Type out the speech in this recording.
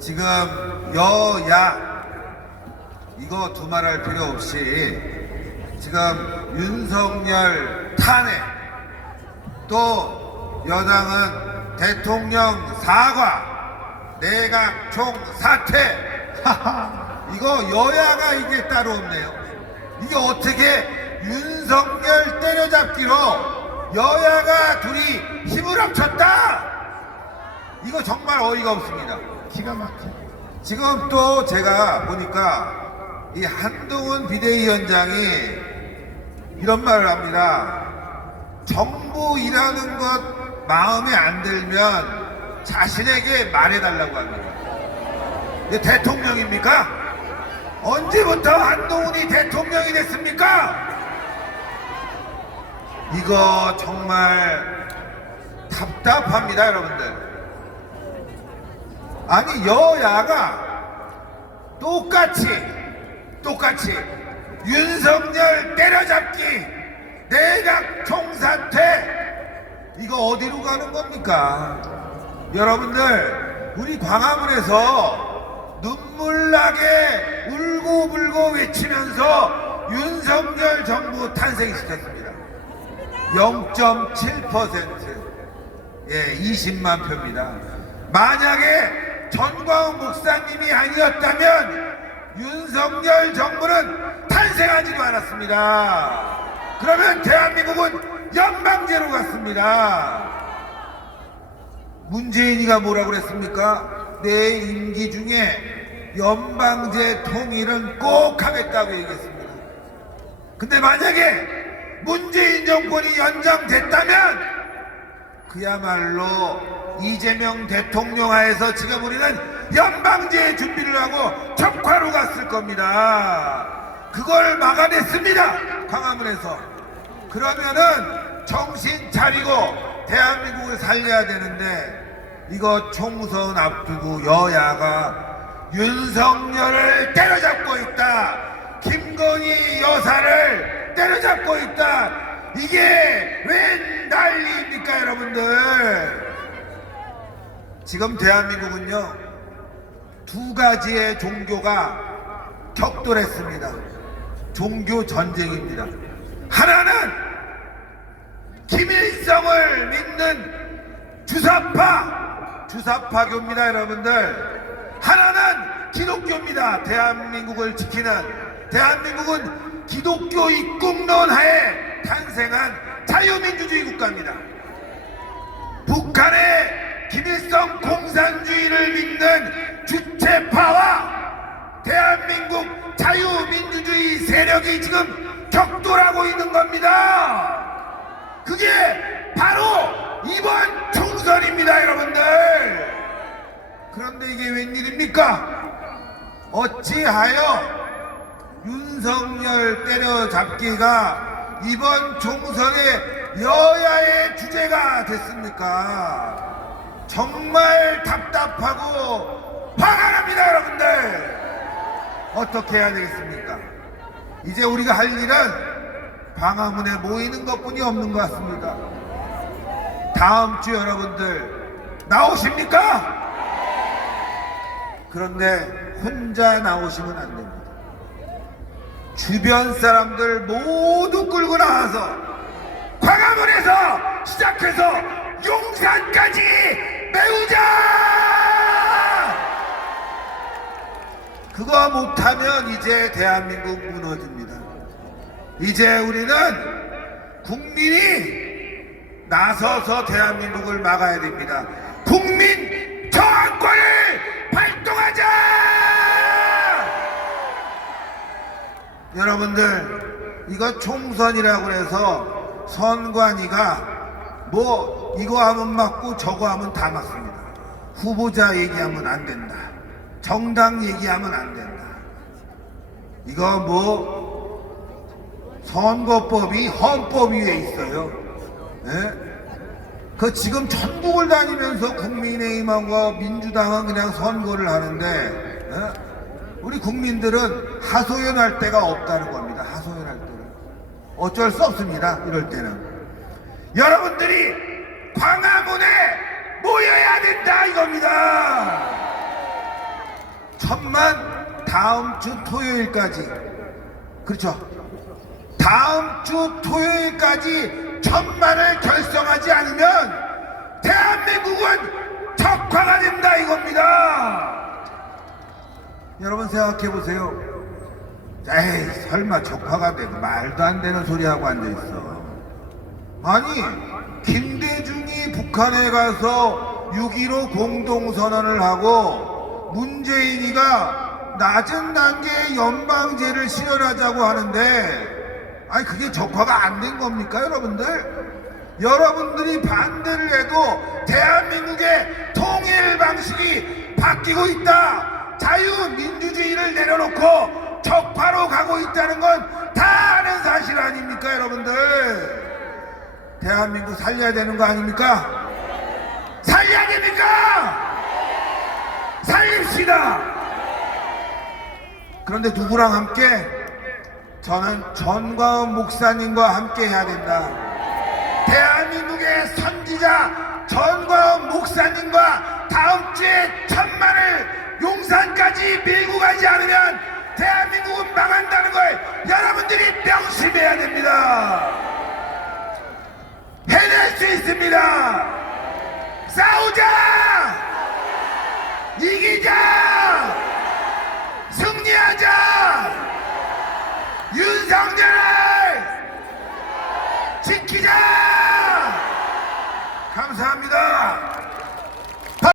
지금 여야 이거 두말할 필요 없이 지금 윤석열 탄핵 또 여당은 대통령 사과 내각 총사퇴. 이거 여야가 이게 따로 없네요. 이게 어떻게 윤석열 때려잡기로 여야가 둘이 힘을 합쳤다? 이거 정말 어이가 없습니다 기가 막혀. 지금 또 제가 보니까 이 한동훈 비대위원장이 이런 말을 합니다. 정부 일하는 것 마음에 안 들면 자신에게 말해달라고 합니다. 이게 대통령입니까? 언제부터 한동훈이 대통령이 됐습니까? 이거 정말 답답합니다, 여러분들. 아니 여야가 똑같이 똑같이 윤석열 때려잡기 내각 총사퇴 이거 어디로 가는 겁니까? 여러분들 우리 광화문에서 눈물나게 울고불고 외치면서 윤석열 정부 탄생시켰습니다. 0.7% 예, 20만 표입니다. 만약에 전광훈 목사님이 아니었다면 윤석열 정부는 탄생하지도 않았습니다. 그러면 대한민국은 연방제로 갔습니다. 문재인이가 뭐라고 그랬습니까? 내 임기 중에 연방제 통일은 꼭 하겠다고 얘기했습니다. 근데 만약에 문재인 정권이 연장됐다면 그야말로 이재명 대통령 하에서 지금 우리는 연방제 준비를 하고 적화로 갔을 겁니다. 그걸 막아냈습니다. 광화문에서. 그러면은 정신 차리고 대한민국을 살려야 되는데 이거 총선 앞두고 여야가 윤석열을 때려잡고 있다. 김건희 여사를 때려잡고 있다. 이게 웬 난리입니까, 여러분들? 지금 대한민국은요, 두 가지의 종교가 격돌했습니다. 종교 전쟁입니다. 하나는 김일성을 믿는 주사파, 주사파교입니다, 여러분들. 하나는 기독교입니다. 대한민국을 지키는 대한민국은 기독교 입국론 하에 탄생한 자유민주주의 국가입니다. 북한의 김일성 공산주의를 믿는 주체파와 대한민국 자유민주주의 세력이 지금 격돌하고 있는 겁니다. 그게 바로 이번 총선입니다, 여러분들. 그런데 이게 웬일입니까? 어찌하여 윤석열 때려잡기가 이번 총선의 여야의 주제가 됐습니까? 정말 답답하고 화가 납니다, 여러분들. 어떻게 해야 되겠습니까? 이제 우리가 할 일은 광화문에 모이는 것뿐이 없는 것 같습니다. 다음 주 여러분들 나오십니까? 그런데 혼자 나오시면 안 됩니다. 주변 사람들 모두 끌고 나와서 광화문에서 시작해서 용산까지 메우자! 그거 못하면 이제 대한민국 무너집니다. 이제 우리는 국민이 나서서 대한민국을 막아야 됩니다. 국민 저항권을 발동하자! 여러분들, 이거 총선이라고 해서 선관위가 뭐 이거 하면 맞고 저거 하면 다 맞습니다. 후보자 얘기하면 안 된다. 정당 얘기하면 안 된다. 이거 뭐 선거법이 헌법 위에 있어요. 예? 그 지금 전국을 다니면서 국민의힘하고 민주당은 그냥 선거를 하는데 예? 우리 국민들은 하소연할 데가 없다는 겁니다. 하소연할 때는 어쩔 수 없습니다. 이럴 때는 여러분들이 광화문에 모여야 된다 이겁니다. 하지만 다음 주 토요일까지 그렇죠. 다음 주 토요일까지 천만을 결성하지 않으면 대한민국은 적화가 된다 이겁니다. 여러분 생각해 보세요. 에이 설마 적화가 되고 말도 안 되는 소리 하고 앉아 있어. 아니 김대중이 북한에 가서 6.15 공동선언을 하고 문재인이가 낮은 단계의 연방제를 실현하자고 하는데 아니 그게 적화가 안 된 겁니까 여러분들? 여러분들이 반대를 해도 대한민국의 통일 방식이 바뀌고 있다. 자유민주주의를 내려놓고 적파로 가고 있다는 건 다 아는 사실 아닙니까 여러분들? 대한민국 살려야 되는 거 아닙니까? 살려야 됩니까? 살립시다. 그런데 누구랑 함께? 저는 전광훈 목사님과 함께 해야 된다. 대한민국의 선지자 전광훈 목사님과 다음 주에 천만을 용산까지 밀고 가지 않으면 대한민국은 망한다는 걸 여러분들이 명심해야 됩니다. 해낼 수 있습니다. 싸우자! 이기자!